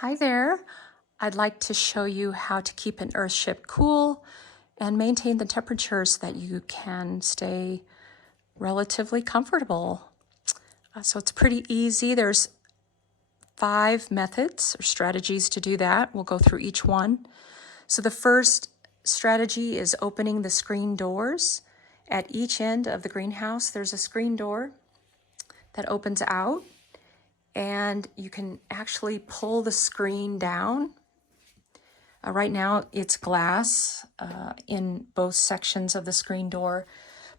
Hi there. I'd like to show you how to keep an Earthship cool and maintain the temperature so that you can stay relatively comfortable. So it's pretty easy. There's 5 methods or strategies to do that. We'll go through each one. So the first strategy is opening the screen doors. At each end of the greenhouse, there's a screen door that opens out, and you can actually pull the screen down. Right now it's glass in both sections of the screen door,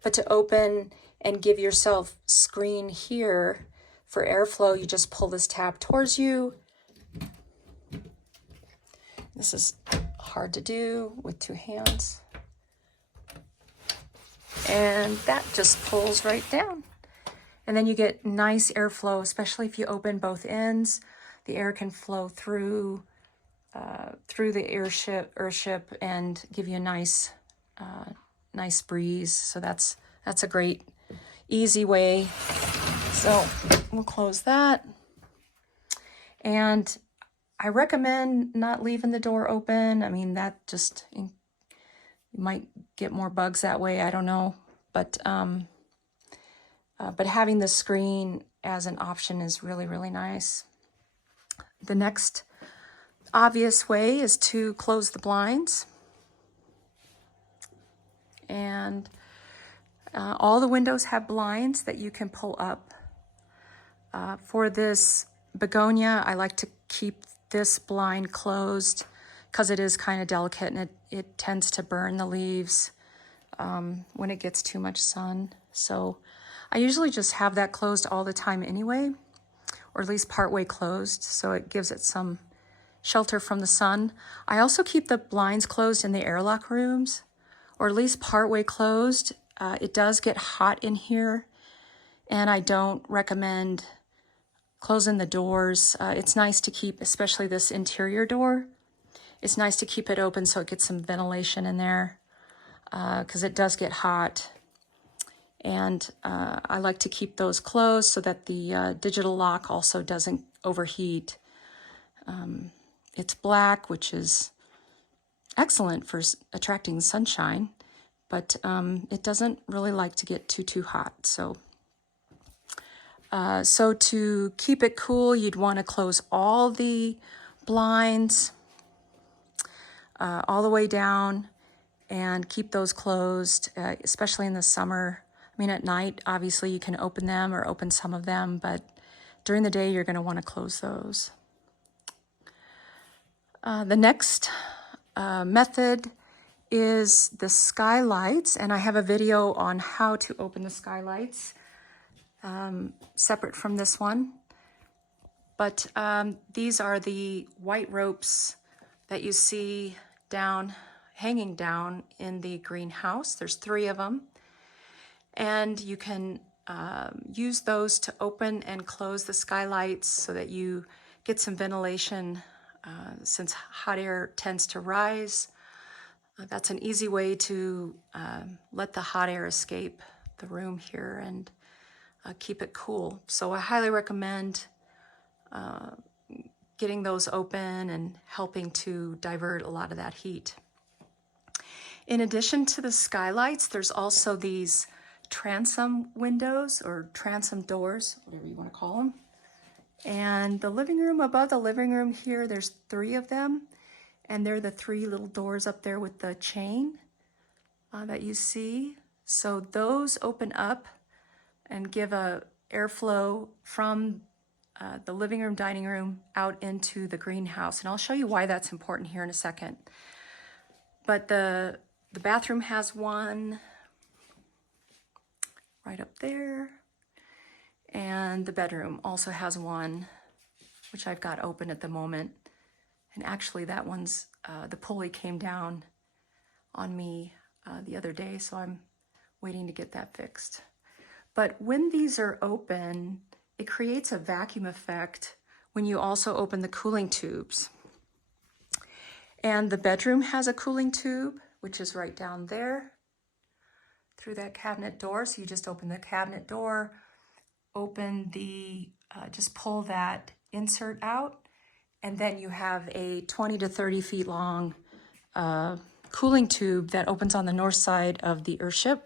but to open and give yourself screen here for airflow, you just pull this tab towards you. This is hard to do with 2 hands. And that just pulls right down. And then you get nice airflow, especially if you open both ends. The air can flow through the Earthship and give you a nice breeze. So that's a great, easy way. So we'll close that. And I recommend not leaving the door open. I mean, that just, you might get more bugs that way. I don't know. But having the screen as an option is really, really nice. The next obvious way is to close the blinds. And all the windows have blinds that you can pull up. For this begonia, I like to keep this blind closed because it is kind of delicate, and it tends to burn the leaves when it gets too much sun. So I usually just have that closed all the time anyway, or at least partway closed, so it gives it some shelter from the sun. I also keep the blinds closed in the airlock rooms, or at least partway closed. It does get hot in here, and I don't recommend closing the doors. It's nice to keep, especially this interior door, it's nice to keep it open so it gets some ventilation in there, because it does get hot. And I like to keep those closed so that the digital lock also doesn't overheat. It's black, which is excellent for attracting sunshine, but it doesn't really like to get too hot. So to keep it cool, you'd want to close all the blinds all the way down and keep those closed, especially in the summer. I mean, at night, obviously you can open them or open some of them, but during the day, you're going to want to close those. The next method is the skylights, and I have a video on how to open the skylights separate from this one. But these are the white ropes that you see hanging down in the greenhouse. There's 3 of them. And you can use those to open and close the skylights so that you get some ventilation since hot air tends to rise. That's an easy way to let the hot air escape the room here and keep it cool. So I highly recommend getting those open and helping to divert a lot of that heat. In addition to the skylights, there's also these transom windows or transom doors, whatever you want to call them. And the living room, above the living room here, there's 3 of them. And they're the 3 little doors up there with the chain that you see. So those open up and give a airflow from the living room, dining room out into the greenhouse. And I'll show you why that's important here in a second. But the bathroom has one right up there. And the bedroom also has one, which I've got open at the moment. And actually that one's, the pulley came down on me the other day, so I'm waiting to get that fixed. But when these are open, it creates a vacuum effect when you also open the cooling tubes. And the bedroom has a cooling tube, which is right down there through that cabinet door. So you just open the cabinet door, open the, just pull that insert out, And then you have a 20 to 30 feet long cooling tube that opens on the north side of the Earthship.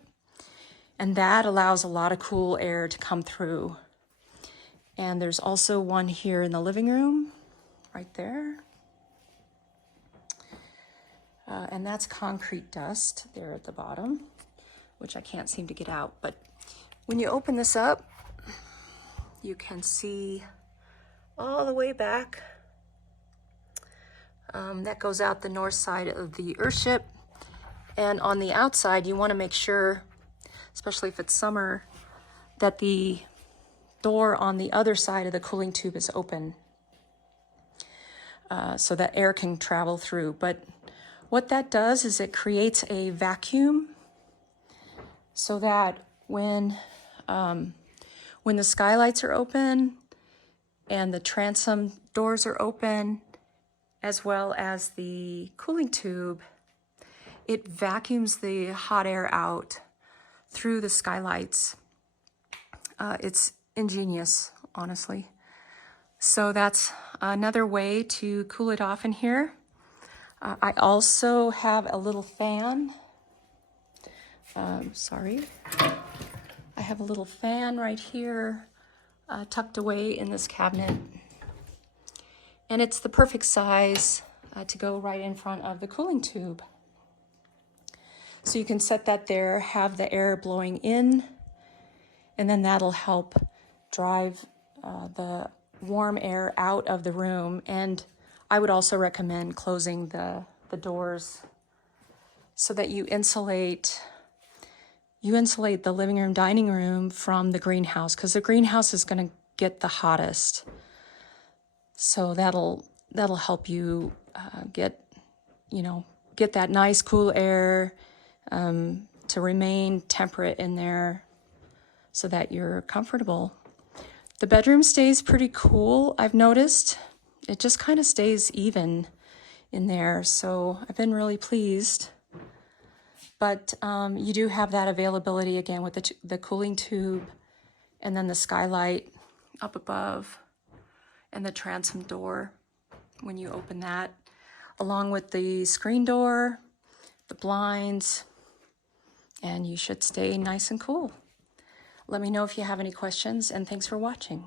And that allows a lot of cool air to come through. And there's also one here in the living room, right there. And that's concrete dust there at the bottom, which I can't seem to get out. But when you open this up, you can see all the way back. That goes out the north side of the Earthship. And on the outside, you want to make sure, especially if it's summer, that the door on the other side of the cooling tube is open so that air can travel through. But what that does is it creates a vacuum so that when the skylights are open and the transom doors are open, as well as the cooling tube, it vacuums the hot air out through the skylights. It's ingenious, honestly. So that's another way to cool it off in here. I also have a little fan. Sorry. I have a little fan right here tucked away in this cabinet. And it's the perfect size to go right in front of the cooling tube. So you can set that there, have the air blowing in, and then that'll help drive the warm air out of the room. And I would also recommend closing the doors so that you insulate the living room, dining room from the greenhouse, because the greenhouse is going to get the hottest. So that'll help you get that nice cool air to remain temperate in there so that you're comfortable. The bedroom stays pretty cool, I've noticed. It just kind of stays even in there, so I've been really pleased. But you do have that availability again with the cooling tube and then the skylight up above and the transom door when you open that, along with the screen door, the blinds, and you should stay nice and cool. Let me know if you have any questions, and thanks for watching.